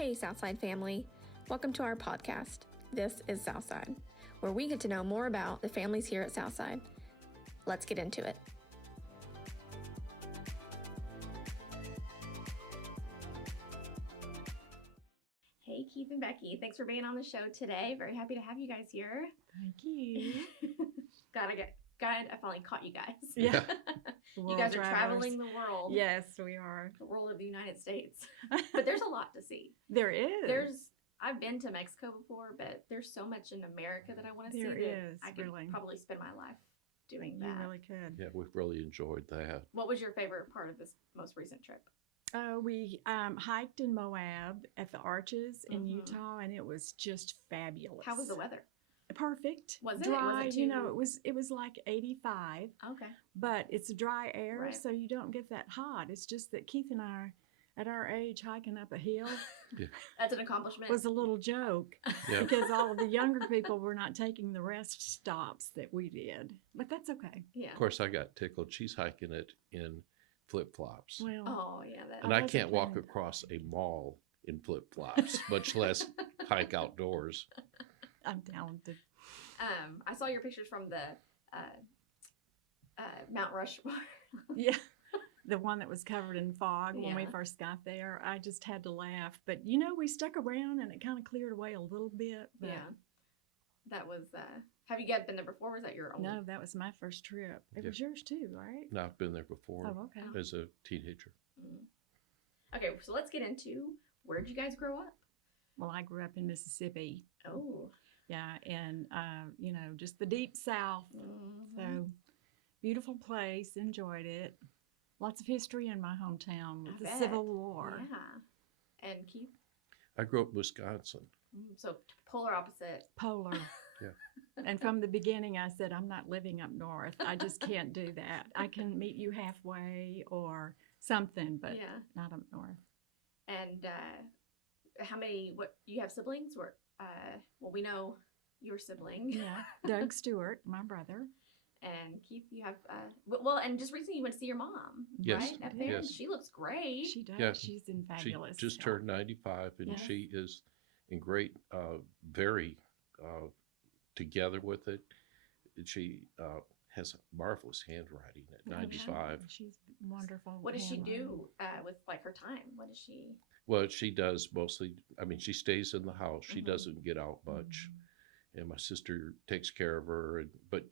Hey, Southside family. Welcome to our podcast. This is Southside, where we get to know more about the families here at Southside. Let's get into it. Hey, Keith and Becky. Thanks for being on the show today. Very happy to have you guys here. Thank you. I finally caught you guys. Yeah. You guys are traveling the world. Yes, we are. The world of the United States. But there's a lot to see. There is. I've been to Mexico before, but there's so much in America that I want to see. There is, I could really. probably spend my life doing that. You really could. Yeah, we've really enjoyed that. What was your favorite part of this most recent trip? We hiked in Moab at the Arches in Mhm. Utah, and it was just fabulous. How was the weather? Perfect. Was it? Dry? Was it too- it was like 85, Okay. but it's dry air, Right. so you don't get that hot. It's just that Keith and I, at our age, hiking up a hill That's an accomplishment. was a little joke Yeah. because all of the younger people were not taking the rest stops that we did. But that's okay. Yeah. Of course, I got tickled. She's hiking it in flip-flops. Well, Oh, yeah. And I that's can't walk okay. across a mall in flip-flops, much less hike outdoors. I'm talented. I saw your pictures from the Mount Rushmore. Yeah. The one that was covered in fog when we Yeah. first got there. I just had to laugh. But, we stuck around and it kind of cleared away a little bit. But Yeah. That was, have you guys been there before? Was that your own? no, that was my first trip. It was yours too, right? And I've been there before Oh, okay. as a teenager. Mm. Okay, so let's get into where'd you guys grow up? Well, I grew up in Mississippi. Oh. Yeah. And, just the deep South. Mhm. So beautiful place. Enjoyed it. Lots of history in my hometown with I the bet. Civil War. Yeah. And Keith? I grew up in Wisconsin. So polar opposite. Polar. Yeah. And from the beginning, I said, I'm not living up north. I just can't do that. I can meet you halfway or something, but Yeah. not up north. And what you have siblings? Or well, we know your sibling. Yeah. Doug Stewart, my brother. And Keith, you have and just recently you went to see your mom, Yes. right? Up there. Yes. She looks great. She does. Yeah. She's in She fabulous just health. turned 95, and Yes. she is in great, very together with it. She has marvelous handwriting at Oh, 95. She's wonderful. What does she handwriting. do with like her time? What does she? Well, she does mostly, she stays in the house. She Mhm. doesn't get out much. And my sister takes care of her. But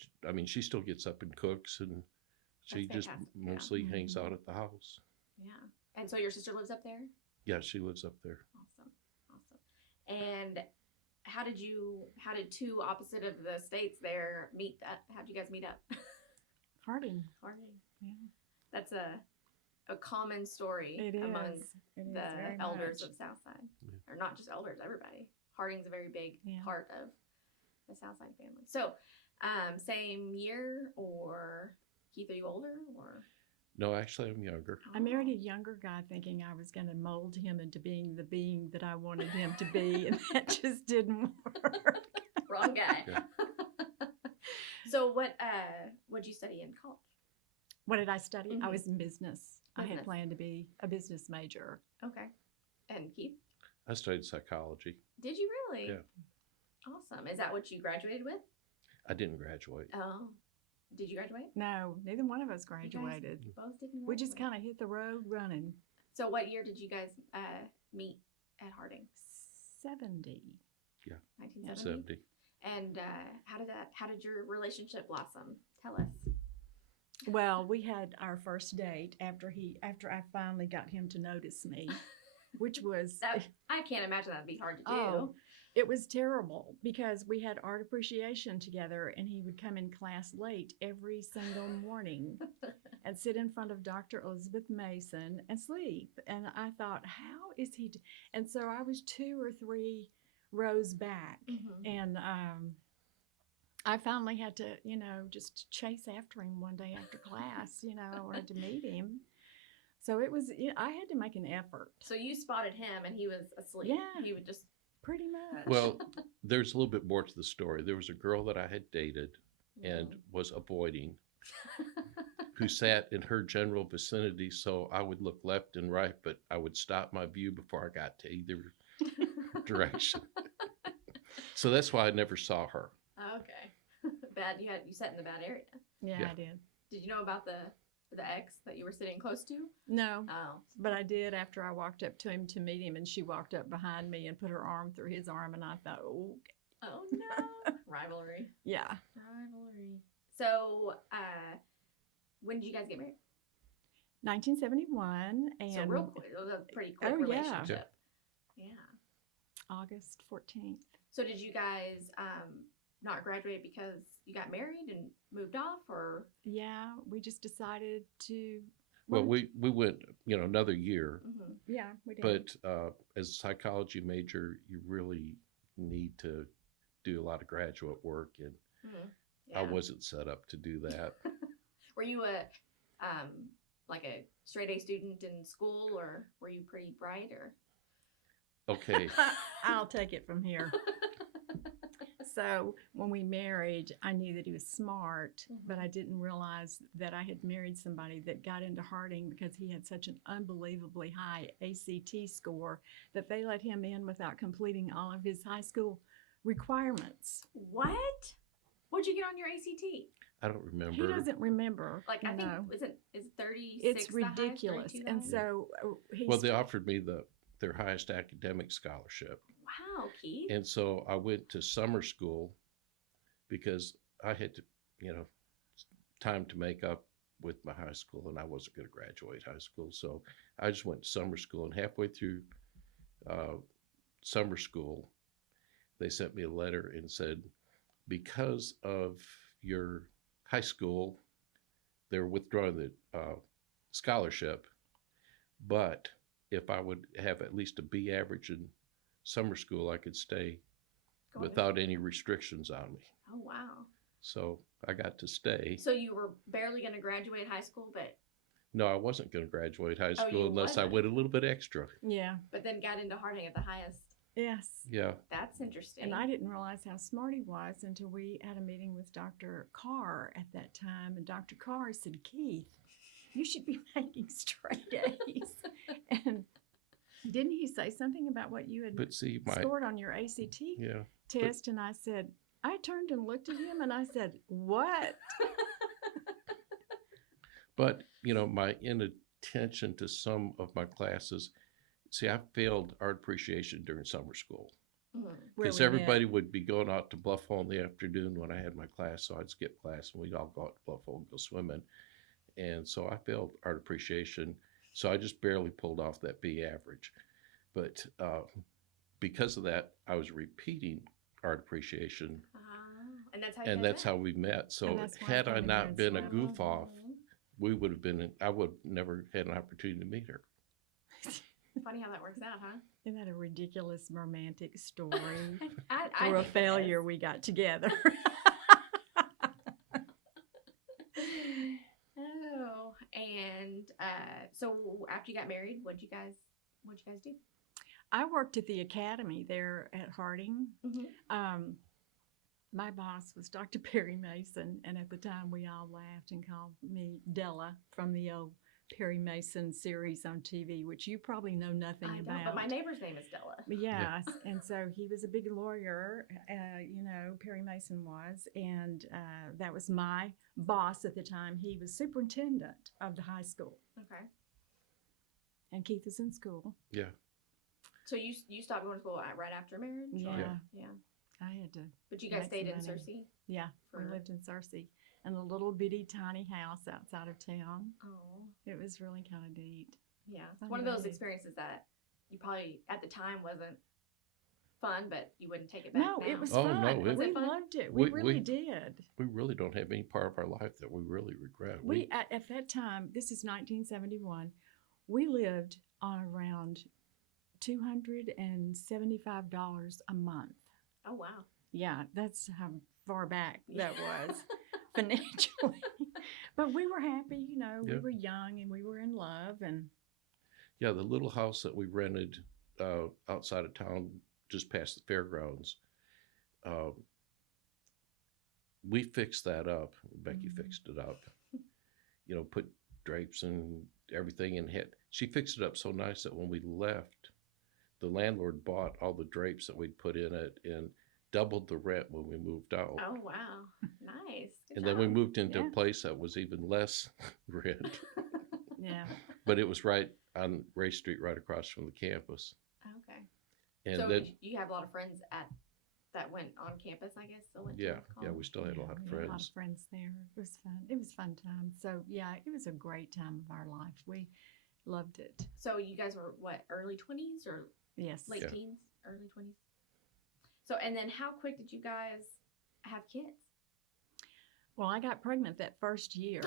she still gets up and cooks, and she That's just fantastic, yeah. mostly hangs Mhm. out at the house. Yeah. And so your sister lives up there? Yeah, she lives up there. Awesome. And how did two opposite of the states there meet? How'd you guys meet up? Harding. Harding. Yeah. That's a common story It among is. It is the very elders much. of Southside, Yeah. or not just elders, everybody. Harding's a very big Yeah. part of the Southside family. So, same year, or Keith, are you older, or? No, actually, I'm younger. I married a younger guy thinking I was going to mold him into being the being that I wanted him to be, and that just didn't work. Wrong guy. Yeah. So what'd you study in college? What did I study? Mhm. I was in business. I had Business. planned to be a business major. Okay. And Keith, I studied psychology. did you really? Yeah. Awesome. Is that what you graduated with? I didn't graduate. Oh. Did you graduate? No, neither one of us You guys graduated. both didn't. We just graduate. kind of hit the road running. So what year did you guys meet at Harding? 70. 1970. 70. And how did your relationship blossom? Tell us. Well, we had our first date after I finally got him to notice me, which was I can't imagine that'd be hard to do. Oh, it was terrible because we had art appreciation together, and he would come in class late every single morning and sit in front of Dr. Elizabeth Mason and sleep. And I thought, how is he? And so I was 2 or 3 rows back, Mhm. and I finally had to, just chase after him one day after class. I wanted to meet him. So it was, I had to make an effort. So you spotted him and he was asleep. Yeah. He would just. Pretty much. Well, there's a little bit more to the story. There was a girl that I had dated and was avoiding. who sat in her general vicinity, so I would look left and right, but I would stop my view before I got to either direction. So that's why I never saw her. Okay. Bad. You sat in the bad area. Yeah, Yeah. I did. Did you know about the ex that you were sitting close to? No, Oh. but I did after I walked up to him to meet him, and she walked up behind me and put her arm through his arm, and I thought, oh, Oh no. Rivalry. yeah. Rivalry. So, when did you guys get married? 1971, and So real quick. It was a pretty quick Oh, yeah. relationship. Yeah. August 14th. So did you guys not graduate because you got married and moved off, or? Yeah, we just decided to. Well, we went, another year, Mhm. Yeah, we did. but as a psychology major, you really need to do a lot of graduate work, and Mhm. I Yeah. wasn't set up to do that. Were you like a straight A student in school, or were you pretty bright, or? Okay. I'll take it from here. So when we married, I knew that he was smart, but I didn't realize that I had married somebody that got into Harding because he had such an unbelievably high ACT score that they let him in without completing all of his high school requirements. What? What'd you get on your ACT? I don't remember. He doesn't remember. Like, I no. think, is 36 It's the highest, ridiculous. 32 the And highest? so he's Well, they offered me their highest academic scholarship. Wow, Keith. And so I went to summer school because I had to, time to make up with my high school, and I wasn't going to graduate high school. So I just went to summer school, and halfway through summer school, they sent me a letter and said, because of your high school, they're withdrawing the scholarship, but if I would have at least a B average in summer school, I could stay Go on. without any restrictions on me. Oh, wow. So I got to stay. So you were barely going to graduate high school, No, I wasn't going to graduate high Oh, school you unless I wasn't? went a little bit extra. yeah, but then got into Harding at the highest. yes. Yeah. That's interesting. And I didn't realize how smart he was until we had a meeting with Dr. Carr at that time. And Dr. Carr said, Keith, you should be making straight A's. And didn't he say something about what you had But see, scored on your ACT yeah. test? And I said, I turned and looked at him and I said, what? But, my inattention to some of my classes, see, I failed art appreciation during summer school. Mhm. Where Because we everybody would be going out to Bluff Hole in the afternoon when I had my class, so I'd skip class and we'd all go out to Bluff Hole and go swimming. And so I failed art appreciation, so I just barely pulled off that B average. But because of that, I was repeating art appreciation, And that's how you and guys that's met? how we met. So And that's why had I I came to not grad been a school. goof off, we would have been. I would never had an opportunity to meet her. Funny how that works out, huh? Isn't that a ridiculous romantic story? I Through a think it failure, is. we got together. Oh, and so after you got married, what'd you guys do? I worked at the academy there at Harding. Mhm. My boss was Dr. Perry Mason, and at the time we all laughed and called me Della from the old Perry Mason series on TV, which you probably know nothing I about. don't, but my neighbor's name is Della. But yeah, and so he was a big lawyer, Perry Mason was, and that was my boss at the time. He was superintendent of the high school, Okay. and Keith was in school. Yeah. So you stopped going to school right after marriage? or- Yeah, Yeah. I had to. But you guys Make stayed some in money. Searcy? Yeah, we For- lived in Searcy in a little bitty tiny house outside of town. Oh. It was really kind of neat. Yeah. It's I'm one of those glad. experiences that you probably at the time wasn't fun, but you wouldn't take it back No, now. it was Oh, fun. no, it- Was we it fun? loved it. We We- really we- did. We really don't have any part of our life that we really regret. We at that time, this is 1971, we lived on around $275 a month. Oh, wow. Yeah, that's how far back that was financially. But we were happy, we Yeah. were young and we were in love, and Yeah, the little house that we rented outside of town, just past the fairgrounds, we fixed that up. Becky Mhm. fixed it up, put drapes and everything, and she fixed it up so nice that when we left, the landlord bought all the drapes that we'd put in it and doubled the rent when we moved out. Oh, wow. Nice. Good And then we job. moved into Yeah. a place that was even less rent, Yeah. but it was right on Ray Street, right across from the campus. Okay. And so then, you have a lot of friends that went on campus, I guess. Still went to yeah, college? we still had a lot of we had a lot friends. of friends there. It was fun. It was a fun time. So yeah, it was a great time of our life. We loved it. So you guys were what, early 20s or Yes. late Yeah. teens, early 20s? So, and then how quick did you guys have kids? Well, I got pregnant that first year.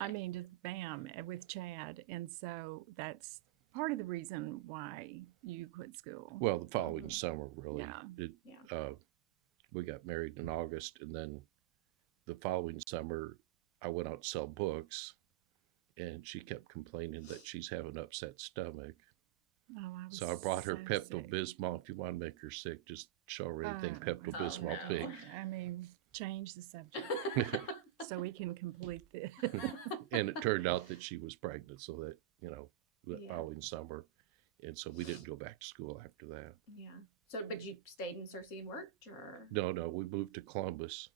I Okay. mean, just bam, with Chad, and so that's part of the reason why you quit school. Well, the following summer, really. Yeah. We got married in August, and then the following summer, I went out to sell books, and she kept complaining that she's having upset stomach. Oh, I was So I brought her so Pepto sick. Bismol. If you want to make her sick, just show her anything Oh, Pepto Bismol no. big. I mean, change the subject so we can complete this. And it turned out that she was pregnant, so that, the Yeah. following summer. And so we didn't go back to school after that. Yeah. So, but you stayed in Searcy and worked, or? No, we moved to Columbus.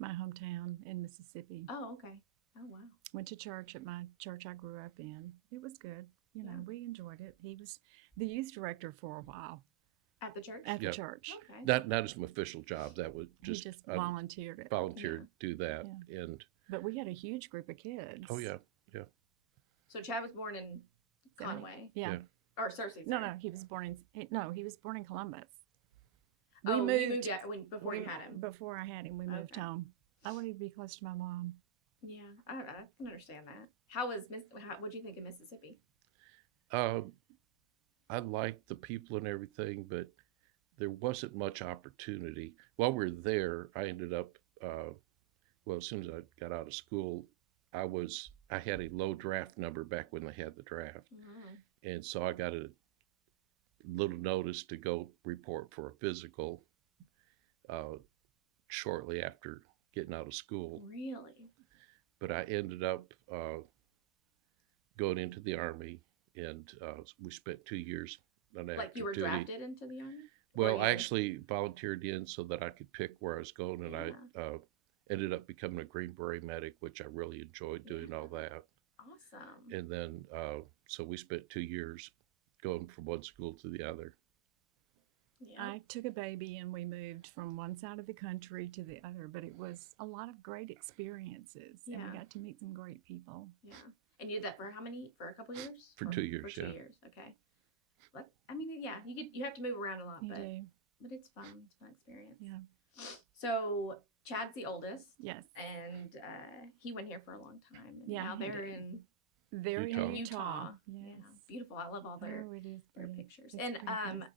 My hometown in Mississippi. Oh, okay. Oh, wow. Went to church at my church I grew up in. It was good. You know, Yeah. we enjoyed it. He was the youth director for a while At the church? at Yeah. the church. Okay. Not as my official job. That was He just, just I volunteered it. volunteered to do that. And But we had a huge group of kids. oh yeah, So Chad was born in Conway. Yeah. Yeah. Or Searcy. No, sorry. no, he was born in Columbus. Oh, you moved before you we- had him. Before I had him, we moved Okay. home. I wanted to be close to my mom. Yeah, I can understand that. What'd you think of Mississippi? I liked the people and everything, but there wasn't much opportunity. While we were there, I ended up, as soon as I got out of school, I had a low draft number back when they had the draft. And so I got a little notice to go report for a physical shortly after getting out of school. Really? But I ended up going into the Army, and we spent 2 years on active Like you were duty. drafted into the Army? Well, Or I you- actually volunteered in so that I could pick where I was going, and I ended up becoming a Green Beret medic, which I really enjoyed doing all that. Awesome. And then, so we spent 2 years going from one school to the other. Yeah. I took a baby and we moved from one side of the country to the other, but it was a lot of great experiences. And Yeah. we got to meet some great people. Yeah. And you did that for how many? For a couple years? For For- 2 For years, 2 yeah. years. Okay. But I mean, yeah, you have to move around a lot, You but do. it's fun. It's a fun experience. Yeah. So Chad's the oldest, Yes. and he went here for a long time. And Yeah, now he they're did. in They're Utah. in Utah. Yeah, Yes. beautiful. I love all their Oh, it is their pretty. pictures. It's And a pretty place.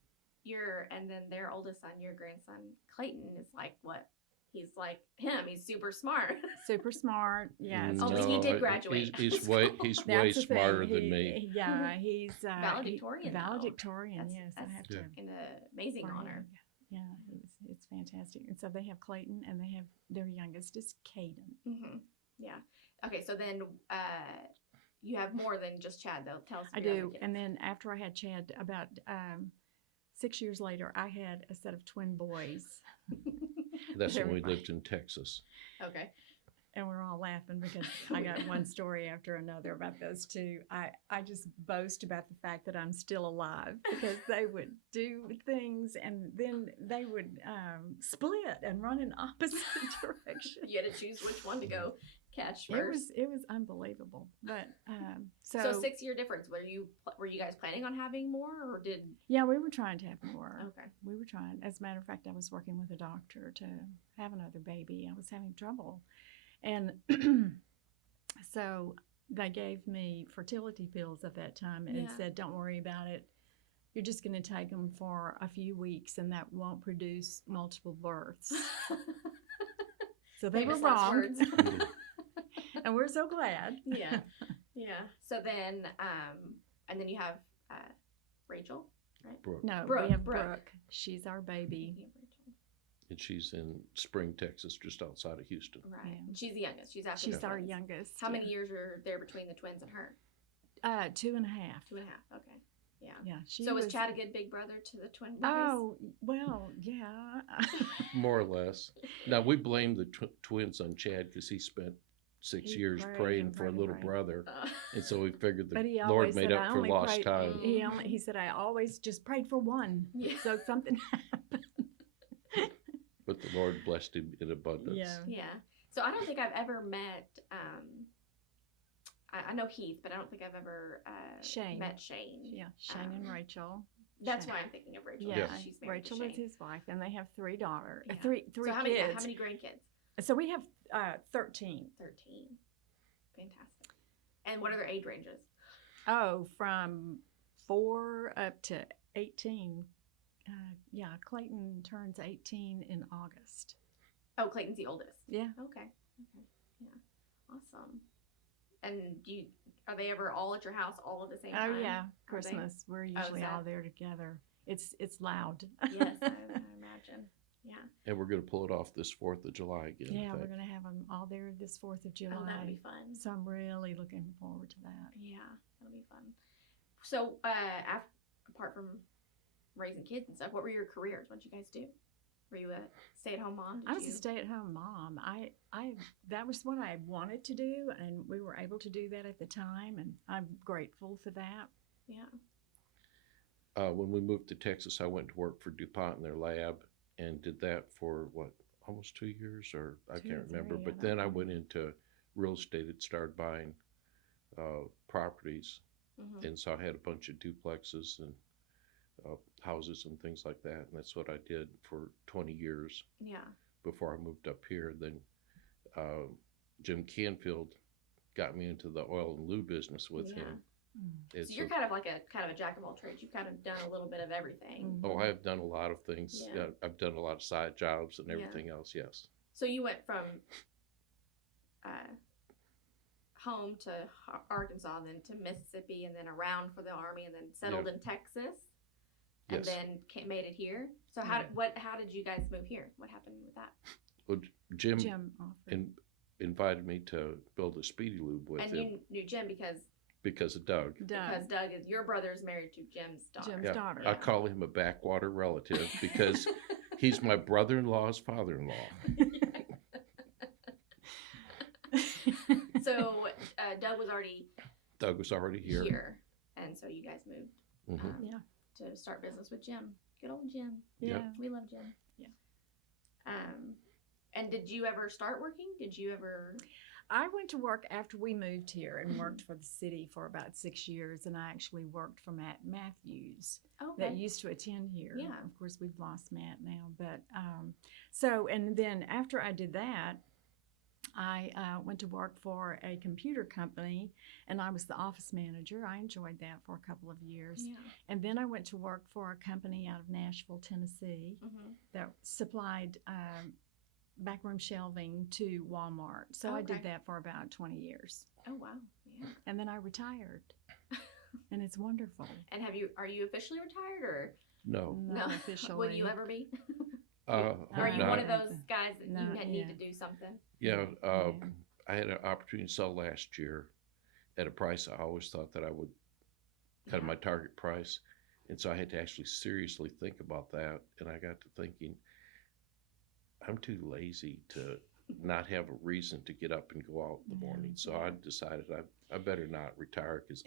and then their oldest son, your grandson Clayton, is like what? He's like him. He's super smart. Super smart. Yeah. It's Oh, but just- he did I- graduate. He's School. way he's That's way the thing. smarter than me. Yeah, he's Valedictorian, though. Valedictorian, That's- yes, I that's have Yeah. to. An amazing for him. honor. Yeah, it's fantastic. And so they have Clayton, and they have their youngest is Caden. Hmm. Yeah. Okay. So then you have more than just Chad, though. Tell us. I your other do. kids. And then after I had Chad, about 6 years later, I had a set of twin boys. That's when Very we funny. lived in Texas. Okay. And we're all laughing because I got one story after another about those two. I just boast about the fact that I'm still alive because they would do things and then they would split and run in opposite directions. You had to choose which one to go catch first. It was unbelievable. But So 6-year difference. Were you guys planning on having more, or did? yeah, we were trying to have more. Okay. We were trying. As a matter of fact, I was working with a doctor to have another baby. I was having trouble. And so they gave me fertility pills at that time and Yeah. said, don't worry about it. You're just going to take them for a few weeks and that won't produce multiple births. So they were Famous last wrong. words. And we're so glad. Yeah. Yeah. So then, and then you have Rachel, right? Brooke. No, Brooke, we have Brooke. Brooke. She's our baby. You have Rachel. and she's in Spring, Texas, just outside of Houston. Right. Yeah. She's the youngest. She's after She's the our twins. youngest. How many years are there between the twins and her? 2.5. 2.5. Okay. Yeah. Yeah. She So was Chad a good big brother to the twin boys? Oh, well, yeah. More or less. Now, we blame the twins on Chad because he spent 6 He years prayed praying and for a prayed and little prayed. brother. Uh, And so we figured the But he Lord always made said, up I for only lost prayed. time. He said, I always just prayed for one. Yeah. So something happened. But the Lord blessed him in abundance. Yeah. yeah. So I don't think I've ever met. I know Heath, but I don't think I've ever Shane. met Shane. Yeah. Shane and Rachel. That's Shane. why I'm thinking of Rachel. Yeah. Yes. because She's married Rachel to is Shane. his wife, and they have 3 daughters. Yeah. Three So how kids. many grandkids? So we have 13. 13. Fantastic. And what are their age ranges? Oh, from 4 up to 18. Yeah, Clayton turns 18 in August. Oh, Clayton's the oldest. Yeah. Okay. Yeah. Awesome. And are they ever all at your house all at the same time? Oh yeah, Are they? Christmas. We're usually that- all there together. It's loud. Yes, I imagine. Yeah. And we're going to pull it off this 4th of July again. Yeah, I we're think. gonna have them all there this 4th of July. Oh, that'll be fun. So I'm really looking forward to that. Yeah, that'll be fun. So, apart from raising kids and stuff, what were your careers? What did you guys do? Were you a stay-at-home mom? I was a stay-at-home mom. I that was what I wanted to do, and we were able to do that at the time, and I'm grateful for that. Yeah. When we moved to Texas, I went to work for DuPont in their lab and did that for almost 2 years, or I 2 can't or remember. 3, I But don't then I know. went into real estate and started buying properties. Mm-hmm. And so I had a bunch of duplexes and houses and things like that. And that's what I did for 20 years Yeah. before I moved up here. Then Jim Canfield got me into the oil and lube business with Yeah. him. Mm. And So you're so- kind of like a jack of all trades. You've kind of done a little bit of everything. Mhm. Oh, I have done a lot of things. Yeah. Yeah, I've done a lot of side jobs and Yeah. everything else. Yes. So you went from home to Arkansas, then to Mississippi, and then around for the Army, and then settled Yeah. in Texas, and Yes. then made it here. So Yeah. how did you guys move here? What happened with that? Well, Jim Jim offered. invited me to build a speedy lube with And him you knew Jim because because of Doug. Doug is your brother's married to Jim's daughter. Jim's Yeah, daughter. I call him a backwater relative because he's my brother-in-law's father-in-law. So Doug was already Doug was already here. and so you guys moved Mhm. Yeah. to start business with Jim. Good old Jim. Yep. Yeah. We love Jim. Yeah. And did you ever start working? Did you ever? I went to work after we moved here and worked for the city for about 6 years, and I actually worked for Matt Matthews Oh, that used to attend here. Yeah. Of course, we've lost Matt now, but so and then after I did that, I went to work for a computer company, and I was the office manager. I enjoyed that for a couple of years, Yeah. and then I went to work for a company out of Nashville, Tennessee, Mm-hmm. that supplied backroom shelving to Walmart. So I Okay. did that for about 20 years. Oh wow. Yeah. And then I retired. And it's wonderful. And are you officially retired or No. Not officially. will you ever be? Hope Are you not. one of those guys that No, you need yeah. to do something? Yeah, Yeah. I had an opportunity to sell last year at a price I always thought that I would kind of Yeah. my target price. And so I had to actually seriously think about that. And I got to thinking, I'm too lazy to not have a reason to get up and go out in the Yeah. morning. So I decided I better not retire because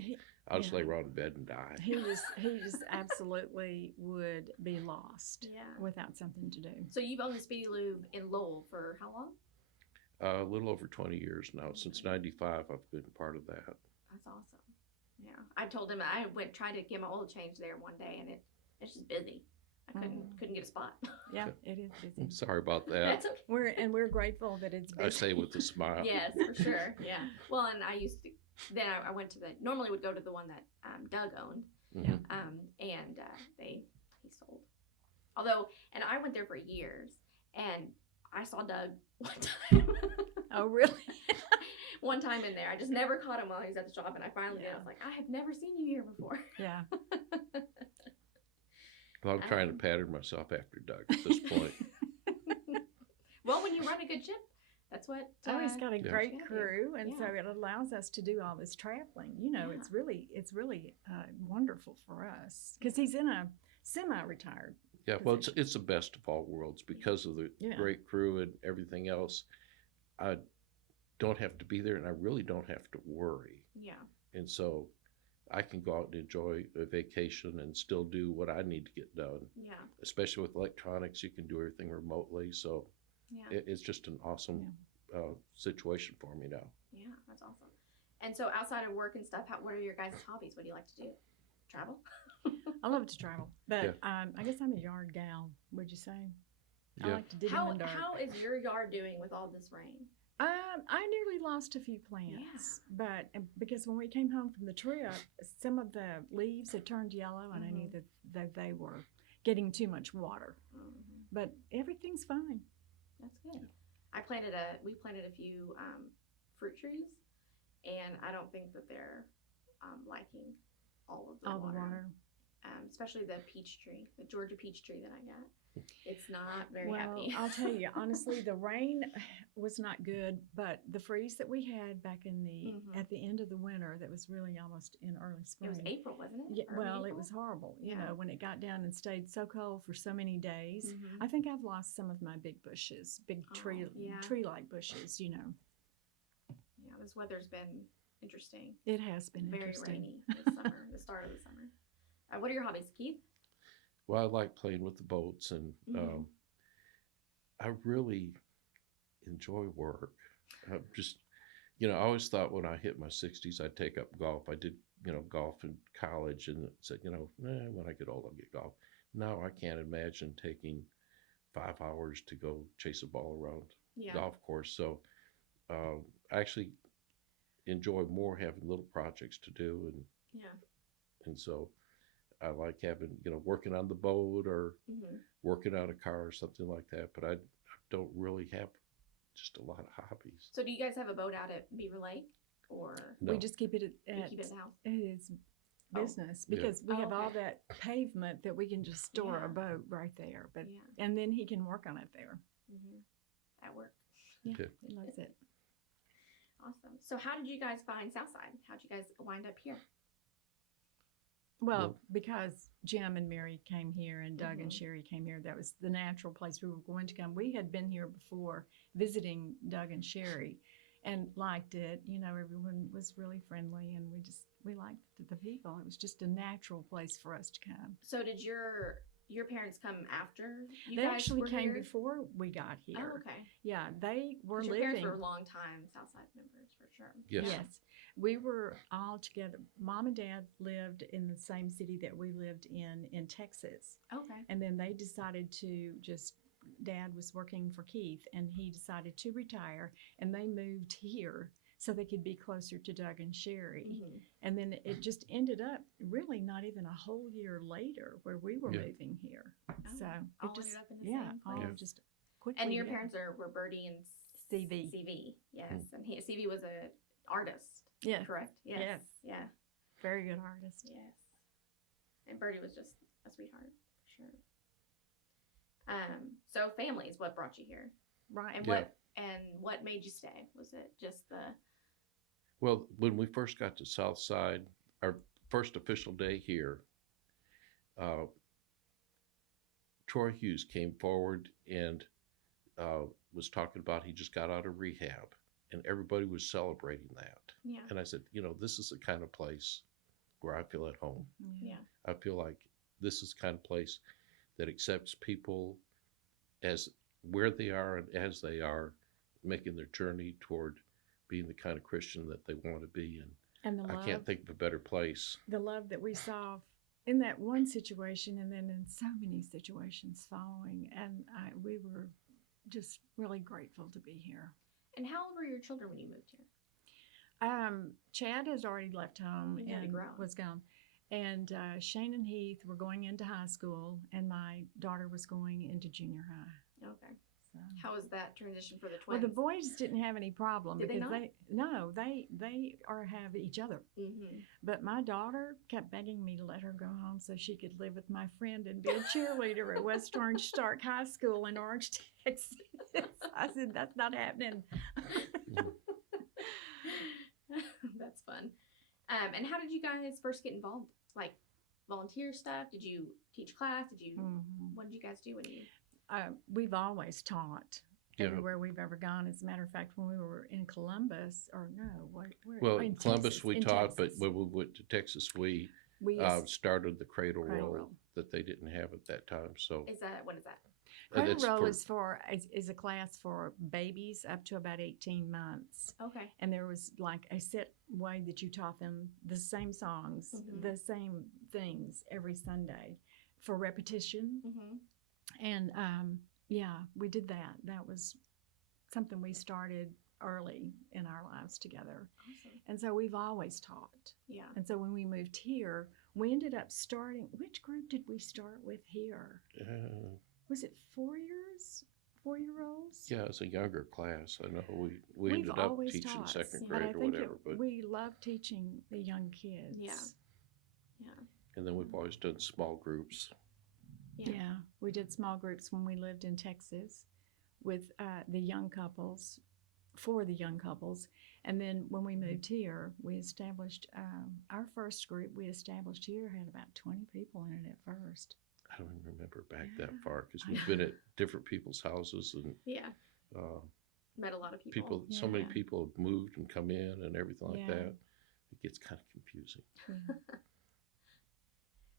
I'll just yeah. lay around in bed and die. He just absolutely would be lost Yeah. without something to do. So you've owned the Speedy Lube in Lowell for how long? A little over 20 years now. Since 95, I've been part of that. That's awesome. Yeah. I told him I tried to get my oil change there one day and it's just busy. I couldn't get a spot. Yeah, it is I'm busy. sorry about that. That's okay. We're grateful that it's busy. I say with a smile. Yes, for sure. Yeah. Well, and I used to. Then I went to normally would go to the one that Doug owned, Mhm. and he sold. Although, and I went there for years, and I saw Doug one time. Oh, really? One time in there, I just never caught him while he was at the shop, and I finally did. I Yeah. was like, I have never seen you here before. Yeah. Well, I'm trying to pattern myself after Doug at this point. good ship. That's what. Oh, he's got a Yeah. great Yeah. crew, and so Yeah. it allows us to do all this traveling. You know, Yeah. it's really wonderful for us because he's in a semi-retired. Yeah, well, position. it's the best of all worlds because of the Yeah. great crew and everything else. I don't have to be there, and I really don't have to worry. Yeah. And so I can go out and enjoy a vacation and still do what I need to get done. Yeah. Especially with electronics, you can do everything remotely. So Yeah. it's just an awesome situation for me now. Yeah, that's awesome. And so outside of work and stuff, what are your guys' hobbies? What do you like to do? Travel? I love to travel, but Yeah. I guess I'm a yard gal. Would you say? I Yeah. like to dig in How the dirt. how is your yard doing with all this rain? I nearly lost a few plants, but because when we came home from the trip, some of the leaves had turned yellow, and I knew that they were getting too much water. Mm-hmm. But everything's fine. That's good. We planted a few fruit trees, and I don't think that they're liking all of the All water. the water. Especially the peach tree, the Georgia peach tree that I got. It's not very Well, happy. I'll tell you honestly, the rain was not good, but the freeze that we had back in the at the end of the winter, that was really almost in early spring. It was April, wasn't it? Yeah, Early well, it April? was horrible. You Yeah. know, when it got down and stayed so cold for so many days. Mhm. I think I've lost some of my big bushes, big yeah. tree-like bushes. You know, Yeah, this weather's been interesting. it has been Very interesting. rainy this summer, the start of the summer. What are your hobbies, Keith? Well, I like playing with the boats, and Mhm. I really enjoy work. I'm just, I always thought when I hit my 60s, I'd take up golf. I did, golf in college and said, when I get old, I'll get golf. Now I can't imagine taking 5 hours to go chase a ball around Yeah. golf course. So I actually enjoy more having little projects to do. Yeah. And so I like having, working on the boat or Mhm. working on a car or something like that. But I don't really have just a lot of hobbies. So do you guys have a boat out at Beaver Lake, or No. We just keep it you at keep it in the house? his Oh. business Yeah. because we Oh, have all okay. that pavement that we can just store Yeah. a boat right there. But Yeah. and then he can work on it there. Mm-hmm. At work. Yeah, Okay. he loves it. Awesome. So how did you guys find Southside? How'd you guys wind up here? Well, because Jim and Mary came here and Doug and Mhm. Sherry came here, that was the natural place we were going to come. We had been here before visiting Doug and Sherry and liked it. You know, everyone was really friendly and we liked the people. It was just a natural place for us to come. So did your parents come after you They guys actually were came here? before we got here. Oh, okay. Yeah, they were 'Cause your living. parents were long time Southside members for sure. Yes. Yes. We were all together. Mom and Dad lived in the same city that we lived in Texas. Okay. And then they decided to Dad was working for Keith and he decided to retire and they moved here so they could be closer to Doug and Sherry. Mhm. And then it just ended up really not even a whole year later where we were Yeah. moving here. Oh, So all it just, ended up in the yeah, same all place. just quickly. And your together. parents were Birdie and CV. CV, yes. And CV was an artist, Yeah, correct? Yes. Yeah. very good artist. Yes. And Birdie was just a sweetheart, for sure. So family is what brought you here. Right. And Yeah. what made you stay? Was it just the Well, when we first got to Southside, our first official day here, uh, Troy Hughes came forward and was talking about he just got out of rehab, and everybody was celebrating that. yeah. And I said, this is the kind of place where I feel at home. Yeah. I feel like this is the kind of place that accepts people as where they are and as they are, making their journey toward being the kind of Christian that they want to be. And the I love, can't think of a better place. the love that we saw in that one situation and then in so many situations following. And we were just really grateful to be here. And how old were your children when you moved here? Chad has already left home He's already and grown. was gone. And Shane and Heath were going into high school, and my daughter was going into junior high. Okay. So So. How was that transition for the Well, twins? the boys didn't have any problem Did they because not? they have each other. Mm-hmm. But my daughter kept begging me to let her go home so she could live with my friend and be a cheerleader at West Orange Stark High School in Orange, Texas. I said, that's not happening. That's fun. And how did you guys first get involved? Like volunteer stuff? Did you teach class? What did you guys do when you? We've always taught. Yeah. Everywhere we've ever gone. As a matter of fact, when we were in Columbus, or no, where Well, in Columbus Texas, we in taught, Texas. but when we went to Texas, we started the cradle roll that they didn't have at that time. So What is that? Cradle roll is a class for babies up to about 18 months. Okay. And there was like a set way that you taught them the same songs, the same things every Sunday for repetition. Mm-hmm. And yeah, we did that. That was something we started early in our lives together. Awesome. And so we've always taught. Yeah. And so when we moved here, we ended up starting, which group did we start with here? Was it 4 years? 4-year-olds? Yeah, it's a younger class. I know we We've ended up always teaching taught, second but grade I or think whatever. But we love teaching the young kids. Yeah. Yeah. and then we've always done small groups. Yeah, we did small groups when we lived in Texas with the young couples, for the young couples. And then when we moved here, we established our first group we established here had about 20 people in it at first. I don't even remember back that far because we've been at different people's houses and met a lot of people. So many people have moved and come in and everything like Yeah. that. It gets kind of confusing. Yeah.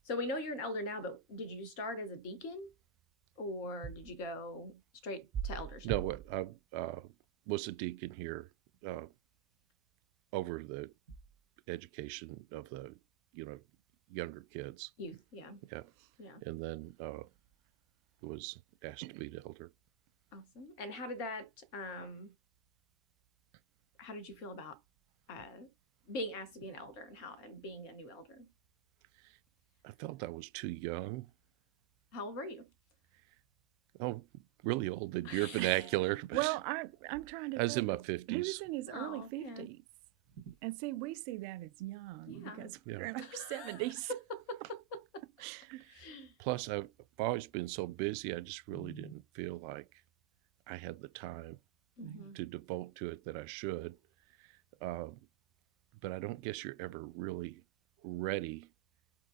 So we know you're an elder now, but did you start as a deacon, or did you go straight to eldership? No, I was a deacon here over the education of the younger kids. Youth, yeah. And then was asked to be the elder. Awesome. And how did that? How did you feel about being asked to be an elder and being a new elder? I felt I was too young. How old were you? Oh, really old in your vernacular. Well, I'm trying to. I was in my He 50s. was in his early yeah. 50s. And see, we see that as young because we're in our 70s. Plus, I've always been so busy, I just really didn't feel like I had the time to devote to it that I should. But I don't guess you're ever really ready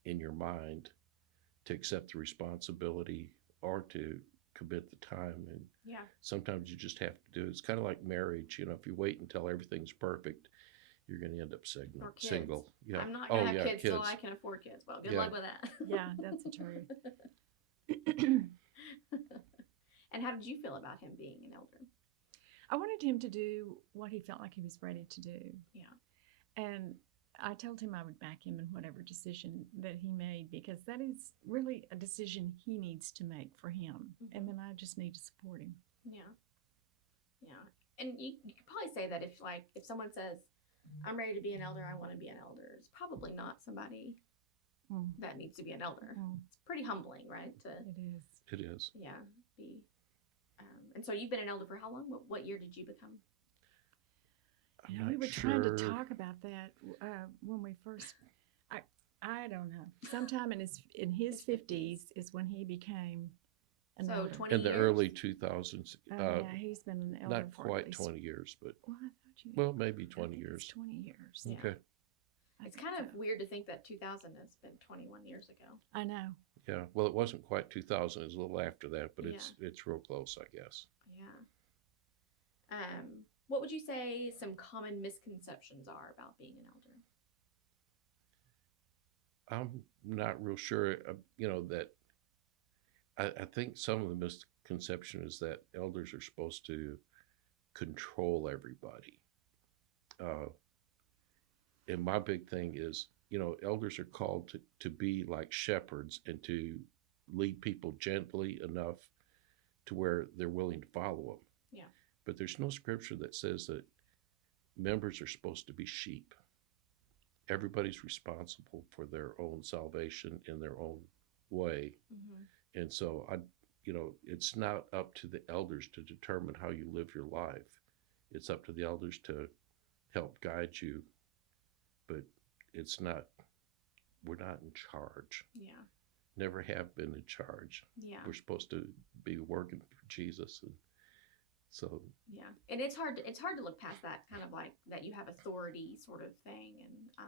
in your mind to accept the responsibility or to commit the time. And sometimes you just have to do it. It's kind of like marriage. If you wait until everything's perfect, you're going to end up single. Yeah. I'm not going to have kids till I can afford kids. Well, good luck with that. Yeah, that's the truth. And how did you feel about him being an elder? I wanted him to do what he felt like he was ready to do. Yeah. And I told him I would back him in whatever decision that he made because that is really a decision he needs to make for him. And then I just need to support him. Yeah. Yeah. And you could probably say that if someone says, I'm ready to be an elder, I want to be an elder, it's probably not somebody that needs to be an elder. It's pretty humbling, right? It is. Yeah. And so you've been an elder for how long? What year did you become? We were trying to talk about that when we first. I don't know. Sometime in his 50s is when he became an elder. 20 in the years? early 2000s. Yeah, he's been an elder Not for quite at least, 20 years, but well, maybe I 20 think years. It's 20 years. Yeah. Okay. It's kind of weird to think that 2000 has been 21 years ago. I know. Yeah. Well, it wasn't quite 2000. It was a little after that, but it's real close, I guess. Yeah. What would you say some common misconceptions are about being an elder? I'm not real sure, that I think some of the misconception is that elders are supposed to control everybody. And my big thing is, elders are called to be like shepherds and to lead people gently enough to where they're willing to follow them. Yeah. But there's no scripture that says that members are supposed to be sheep. Everybody's responsible for their own salvation in their own way. And so it's not up to the elders to determine how you live your life. It's up to the elders to help guide you, but we're not in charge. Yeah. Never have been in charge. Yeah. We're supposed to be working for Jesus. And so. Yeah. And it's hard to look past that kind of like that you have authority sort of thing. And,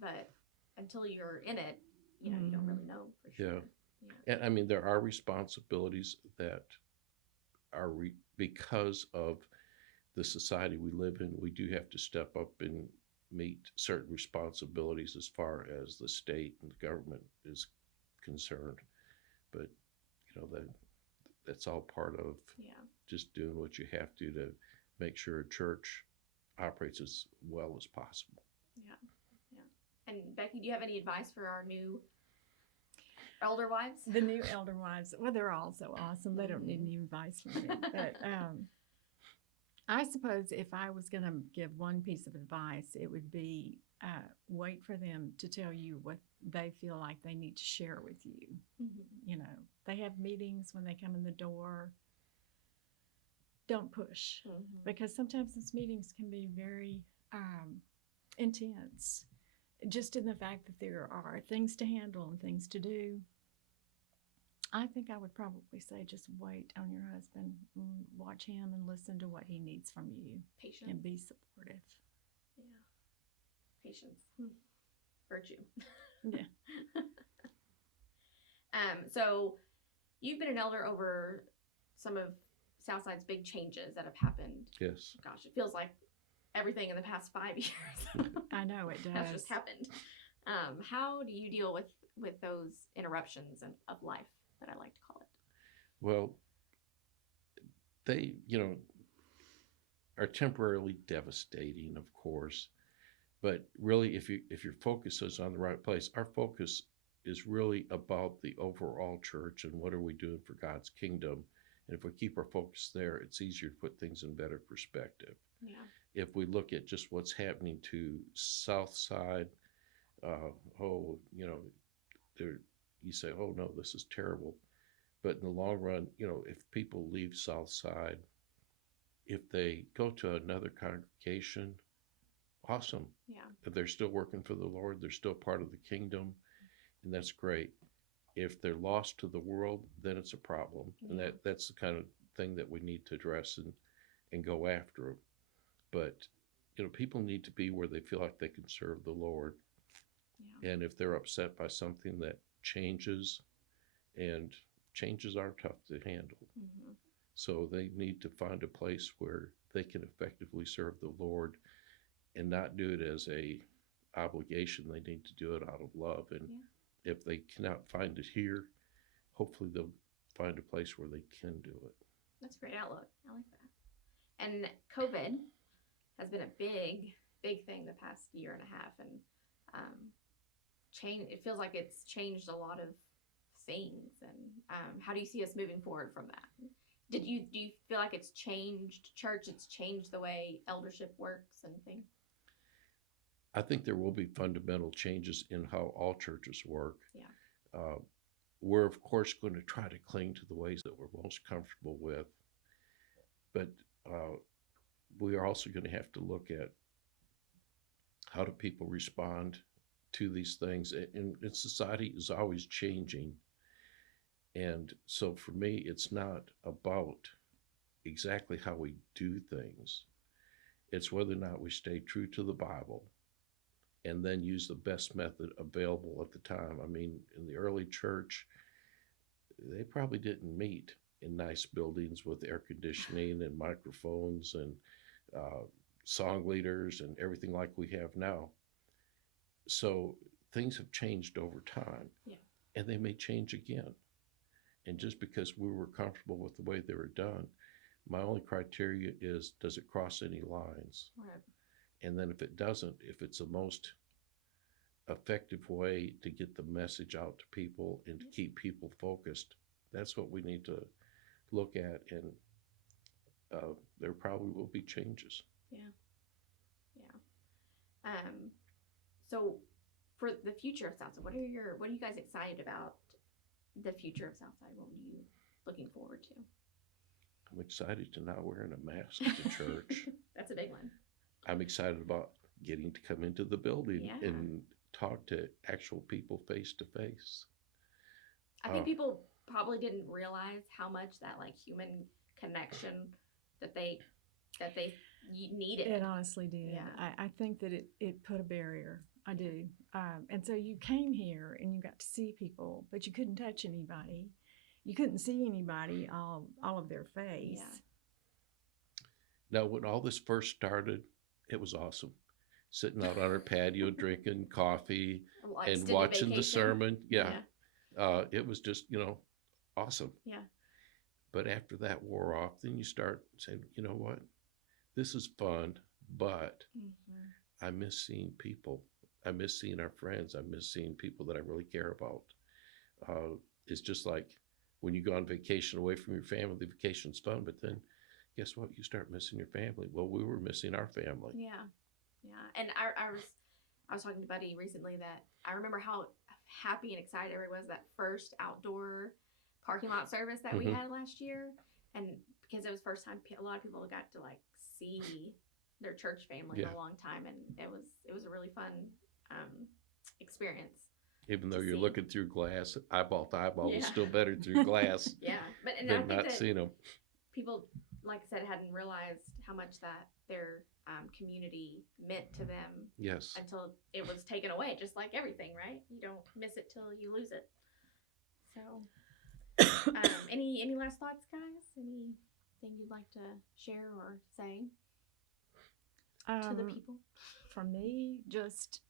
but until you're in it, you don't really know for sure. Yeah. Yeah. And I mean, there are responsibilities that are because of the society we live in. We do have to step up and meet certain responsibilities as far as the state and the government is concerned. But that's all part of just doing what you have to make sure a church operates as well as possible. Yeah. And Becky, do you have any advice for our new elder wives? The new elder wives, well, they're all so awesome. They don't need any advice from me. But I suppose if I was going to give one piece of advice, it would be wait for them to tell you what they feel like they need to share with you. Mm-hmm. They have meetings when they come in the door. Don't push, because sometimes those meetings can be very intense. Just in the fact that there are things to handle and things to do, I think I would probably say just wait on your husband, and watch him and listen to what he needs from you. Patience. And be supportive. Yeah. Patience. Virtue. Yeah. So you've been an elder over some of Southside's big changes that have happened. Yes. Gosh, it feels like everything in the past 5 years. I know it does. That's just happened. How do you deal with those interruptions of life, that I like to call it? Well, they, are temporarily devastating, of course, but really, if your focus is on the right place, our focus is really about the overall church and what are we doing for God's kingdom. And if we keep our focus there, it's easier to put things in better perspective. Yeah. If we look at just what's happening to Southside, you say, oh no, this is terrible. But in the long run, if people leave Southside, if they go to another congregation, awesome. Yeah. If they're still working for the Lord, they're still part of the kingdom, and that's great. If they're lost to the world, then it's a problem. And that's the kind of thing that we need to address and go after. But, people need to be where they feel like they can serve the Lord. Yeah. And if they're upset by something that changes, and changes are tough to handle. Mm-hmm. So they need to find a place where they can effectively serve the Lord and not do it as a obligation. They need to do it out of love. And if they cannot find it here, hopefully they'll find a place where they can do it. That's a great outlook. I like that. And COVID has been a big, big thing the past year and a half. And it feels like it's changed a lot of things. And how do you see us moving forward from that? Do you feel like it's changed church? It's changed the way eldership works and things? I think there will be fundamental changes in how all churches work. Yeah. We're, of course, going to try to cling to the ways that we're most comfortable with. But we are also going to have to look at how do people respond to these things. And society is always changing. And so for me, it's not about exactly how we do things. It's whether or not we stay true to the Bible and then use the best method available at the time. I mean, in the early church, they probably didn't meet in nice buildings with air conditioning and microphones and song leaders and everything like we have now. So things have changed over time, and they may change again. And just because we were comfortable with the way they were done, my only criteria is, does it cross any lines? Right. And then if it doesn't, if it's the most effective way to get the message out to people and to keep people focused, that's what we need to look at. And there probably will be changes. Yeah. So for the future of Southside, what are you guys excited about the future of Southside? What are you looking forward to? I'm excited to not wearing a mask to church. That's a big one. I'm excited about getting to come into the building Yeah. and talk to actual people face to face. I think people probably didn't realize how much that like human connection that they needed. It honestly did. Yeah. I think that it put a barrier. I do. And so you came here and you got to see people, but you couldn't touch anybody. You couldn't see anybody, all of their face. Yeah. Now, when all this first started, it was awesome. Sitting out on our patio, drinking coffee Like and extended watching the vacation. sermon. Yeah. It was just, awesome. Yeah. But after that wore off, then you start saying, you know what? This is fun, but Mm-hmm. I miss seeing people. I miss seeing our friends. I miss seeing people that I really care about. It's just like when you go on vacation away from your family, the vacation's fun, but then guess what? You start missing your family. Well, we were missing our family. Yeah. Yeah. And I was talking to Buddy recently that I remember how happy and excited everyone was that first outdoor parking lot service that we Mhm. had last year. And because it was the first time a lot of people got to like see their church family in Yeah. a long time, and it was a really fun experience. Even though to you're see. looking through glass, eyeball to eyeball is Yeah. still better through glass Yeah, but and I than think not that seeing them. people, like I said, hadn't realized how much that their community meant to them Yes. until it was taken away. Just like everything, right? You don't miss it till you lose it. So, any last thoughts, guys? Anything you'd like to share or say to the people? For me, just,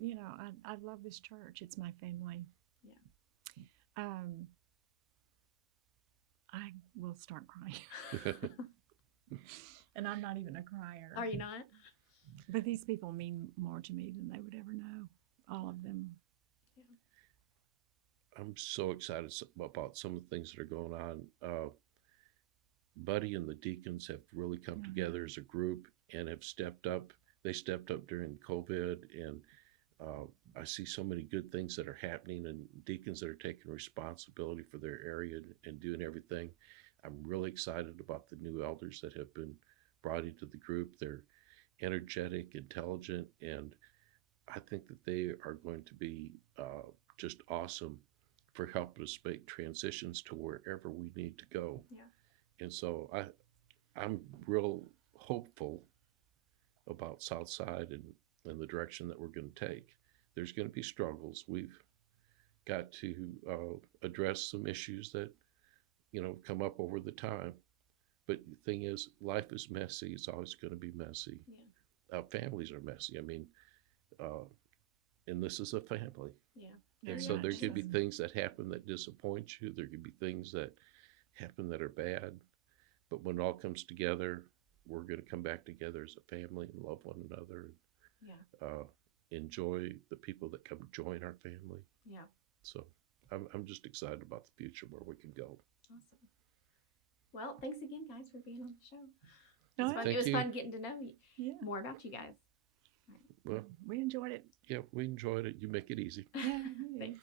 I love this church. It's my family. Yeah. I will start crying. And I'm not even a crier. Are you not? But these people mean more to me than they would ever know. All of them. I'm so excited about some of the things that are going on. Buddy and the deacons have really come together as a group and have stepped up. They stepped up during COVID, and I see so many good things that are happening, and deacons that are taking responsibility for their area and doing everything. I'm really excited about the new elders that have been brought into the group. They're energetic, intelligent, and I think that they are going to be just awesome for helping us make transitions to wherever we need to go. Yeah. And so I'm real hopeful about Southside and the direction that we're going to take. There's going to be struggles. We've got to address some issues that, come up over the time. But the thing is, life is messy. It's always going to be messy. Yeah. Families are messy. I mean, and this is a family. Yeah. And Very so there much could be so. things that happen that disappoint you. There could be things that happen that are bad. But when it all comes together, we're going to come back together as a family and love one another. Yeah. Enjoy the people that come join our family. Yeah. So I'm just excited about the future where we can go. Awesome. Well, thanks again, guys, for being on the show. No, It Thank was you. fun getting to know Yeah. more about you guys. Well, We enjoyed it. yeah, we enjoyed it. You make it easy. Thanks.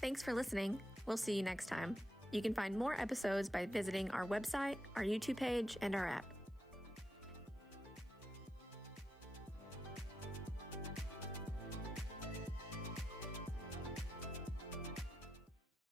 Thanks for listening. We'll see you next time. You can find more episodes by visiting our website, our YouTube page, and our app.